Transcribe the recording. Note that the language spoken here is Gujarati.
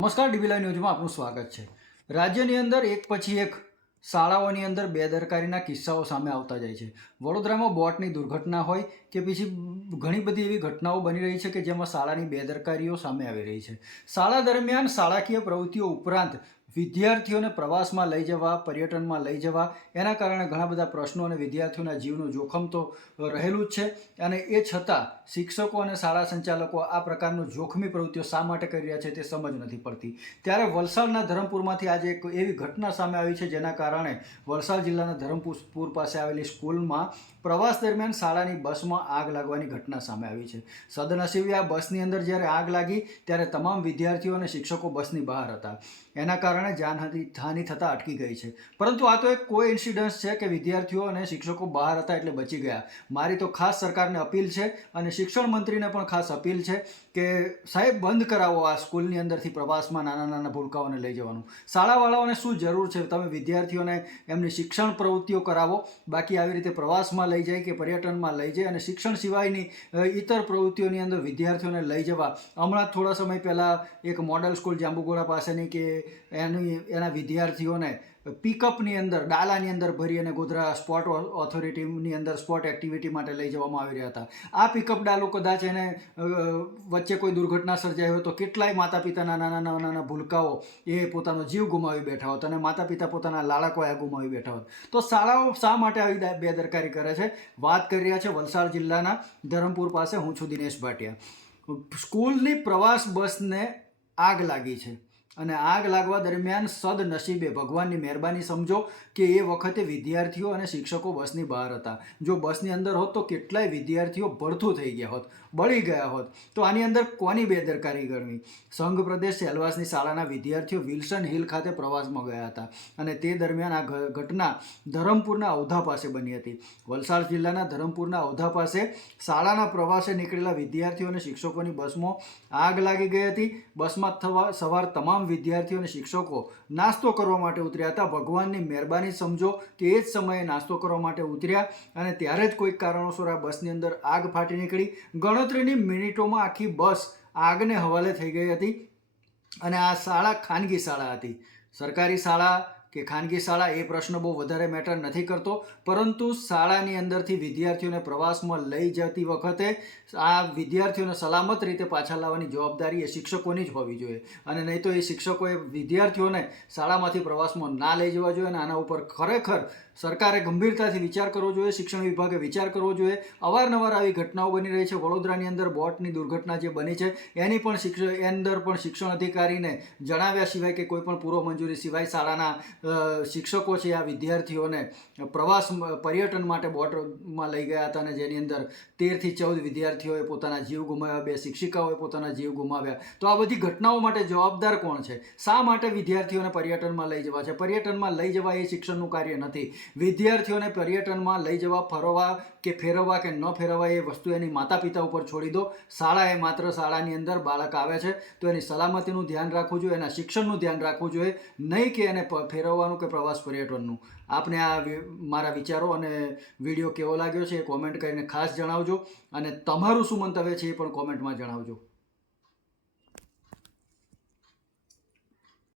નમસ્કાર ડીબી ન્યૂઝમાં આપનું સ્વાગત છે. રાજ્યની અંદર એક પછી એક શાળાઓની અંદર બેદરકારીના કિસ્સાઓ સામે આવતા જાય છે. વડોદરામાં બોટની દુર્ઘટના હોય કે પછી ઘણી બધી એવી ઘટનાઓ બની રહી છે કે જેમાં શાળાની બેદરકારીઓ સામે આવી રહી છે. શાળા દરમિયાન શાળાકીય પ્રવૃત્તિઓ ઉપરાંત વિદ્યાર્થીઓને પ્રવાસમાં લઈ જવા, પર્યટનમાં લઈ જવા, એના કારણે ઘણા બધા પ્રશ્નો અને વિદ્યાર્થીઓના જીવનું જોખમ તો રહેલું જ છે. અને એ છતાં શિક્ષકો અને શાળા સંચાલકો આ પ્રકારનું જોખમી પ્રવૃત્તિઓ શા માટે કરી રહ્યા છે તે સમજ નથી પડતી. ત્યારે વલસાડના ધરમપુરમાંથી આજે એક એવી ઘટના સામે આવી છે જેના કારણે વલસાડ જિલ્લાના ધરમપુર પાસે આવેલી સ્કૂલમાં પ્રવાસ દરમિયાન શાળાની બસમાં આગ લાગવાની ઘટના સામે આવી છે. સદનસીબે આ બસની અંદર જ્યારે આગ લાગી, ત્યારે તમામ વિદ્યાર્થીઓ અને શિક્ષકો બસની બહાર હતા. એના કારણે જાનહાનિ હાનિ થતાં અટકી ગઈ છે. પરંતુ આ તો એક કોઈ ઇન્સિડન્સ છે કે વિદ્યાર્થીઓ અને શિક્ષકો બહાર હતા એટલે બચી ગયા. મારી તો ખાસ સરકારને અપીલ છે અને શિક્ષણ મંત્રીને પણ ખાસ અપીલ છે કે સાહેબ બંધ કરાવો આ સ્કૂલની અંદરથી પ્રવાસમાં નાના નાના ભૂલકાઓને લઈ જવાનું. શાળાવાળાઓને શું જરૂર છે? તમે વિદ્યાર્થીઓને એમની શિક્ષણ પ્રવૃત્તિઓ કરાવો. બાકી આવી રીતે પ્રવાસમાં લઈ જાય કે પર્યટનમાં લઈ જાય અને શિક્ષણ સિવાયની ઇતર પ્રવૃત્તિઓની અંદર વિદ્યાર્થીઓને લઈ જવા. હમણાં થોડા સમય પહેલાં એક મોડલ સ્કૂલ જાંબુગોડા પાસેની કે એની એના વિદ્યાર્થીઓને પિકઅપની અંદર, ડાલાની અંદર ભરી અને ગોધરા સ્પોર્ટ ઓથોરિટીની અંદર સ્પોર્ટ એક્ટિવિટી માટે લઈ જવામાં આવી રહ્યા હતા. આ પિકઅપ ડાલો કદાચ એને વચ્ચે કોઈ દુર્ઘટના સર્જાઈ હોય તો કેટલાય માતા પિતાના નાના નાના નાના ભૂલકાઓ એ પોતાનો જીવ ગુમાવી બેઠા હોત અને માતા પિતા પોતાના લાળકોએ ગુમાવી બેઠા હોત. તો શાળાઓ શા માટે આવી બેદરકારી કરે છે? વાત કરી રહ્યા છે વલસાડ જિલ્લાના ધરમપુર પાસે. હું છું દિનેશ ભાટિયા. સ્કૂલની પ્રવાસ બસને આગ લાગી છે. અને આગ લાગવા દરમિયાન સદનસીબે ભગવાનની મહેરબાની સમજો કે એ વખતે વિદ્યાર્થીઓ અને શિક્ષકો બસની બહાર હતા. જો બસની અંદર હોત તો કેટલાય વિદ્યાર્થીઓ ભડથું થઈ ગયા હોત, બળી ગયા હોત. તો આની અંદર કોની બેદરકારી ગણવી? સંઘ પ્રદેશ સેલવાસની શાળાના વિદ્યાર્થીઓ વિલ્સન હિલ ખાતે પ્રવાસમાં ગયા હતા અને તે દરમિયાન આ ઘટના ધરમપુરના ઔધા પાસે બની હતી. વલસાડ જિલ્લાના ધરમપુરના ઔધા પાસે શાળાના પ્રવાસે નીકળેલા વિદ્યાર્થીઓ અને શિક્ષકોની બસમાં આગ લાગી ગઈ હતી. બસમાં થવા, સવાર તમામ વિદ્યાર્થીઓ અને શિક્ષકો નાસ્તો કરવા માટે ઉતર્યા હતા. ભગવાનની મહેરબાની સમજો કે એ જ સમયે નાસ્તો કરવા માટે ઉતર્યા અને ત્યારે જ કોઈક કારણોસર આ બસની અંદર આગ ફાટી નીકળી. ગણતરીની મિનિટોમાં આખી બસ આગને હવાલે થઈ ગઈ હતી અને આ શાળા ખાનગી શાળા હતી. સરકારી શાળા કે ખાનગી શાળા એ પ્રશ્ન બહુ વધારે મેટર નથી કરતો, પરંતુ શાળાની અંદરથી વિદ્યાર્થીઓને પ્રવાસમાં લઈ જતી વખતે આ વિદ્યાર્થીઓને સલામત રીતે પાછા લાવવાની જવાબદારી એ શિક્ષકોની જ હોવી જોઈએ. અને નહીં તો એ શિક્ષકોએ વિદ્યાર્થીઓને શાળામાંથી પ્રવાસમાં ના લઈ જવા જોઈએ અને આના ઉપર ખરેખર સરકારે ગંભીરતાથી વિચાર કરવો જોઈએ, શિક્ષણ વિભાગે વિચાર કરવો જોઈએ. અવારનવાર આવી ઘટનાઓ બની રહી છે. વડોદરાની અંદર બોટની દુર્ઘટના જે બની છે, એની પણ શિક્ષણ અંદર પણ શિક્ષણ અધિકારીને જણાવ્યા સિવાય કે કોઈ પણ પૂર્વ મંજૂરી સિવાય શાળાના શિક્ષકો છે, આ વિદ્યાર્થીઓને પ્રવાસ પર્યટન માટે બોટમાં લઈ ગયા હતા અને જેની અંદર તેરથી ચૌદ વિદ્યાર્થીઓએ પોતાના જીવ ગુમાવ્યા, બે શિક્ષિકાઓએ પોતાના જીવ ગુમાવ્યા. તો આ બધી ઘટનાઓ માટે જવાબદાર કોણ છે? શા માટે વિદ્યાર્થીઓને પર્યટનમાં લઈ જવા છે? પર્યટનમાં લઈ જવા એ શિક્ષણનું કાર્ય નથી. વિદ્યાર્થીઓને પર્યટનમાં લઈ જવા, ફરવા કે ફેરવવા કે ન ફેરવવા એ વસ્તુ એની માતા પિતા ઉપર છોડી દો. શાળા એ માત્ર શાળાની અંદર બાળક આવે છે. તો એની સલામતીનું ધ્યાન રાખવું જોઈએ, એના શિક્ષણનું ધ્યાન રાખવું જોઈએ. નહીં કે એને પ- ફેરવવાનું કે પ્રવાસ પર્યટનનું? આપને આ મારા વિચારો અને વીડિયો કેવો લાગ્યો છે એ કોમેન્ટ કરીને ખાસ જણાવજો અને તમારું શું મંતવ્ય છે એ પણ કોમેન્ટમાં જણાવજો.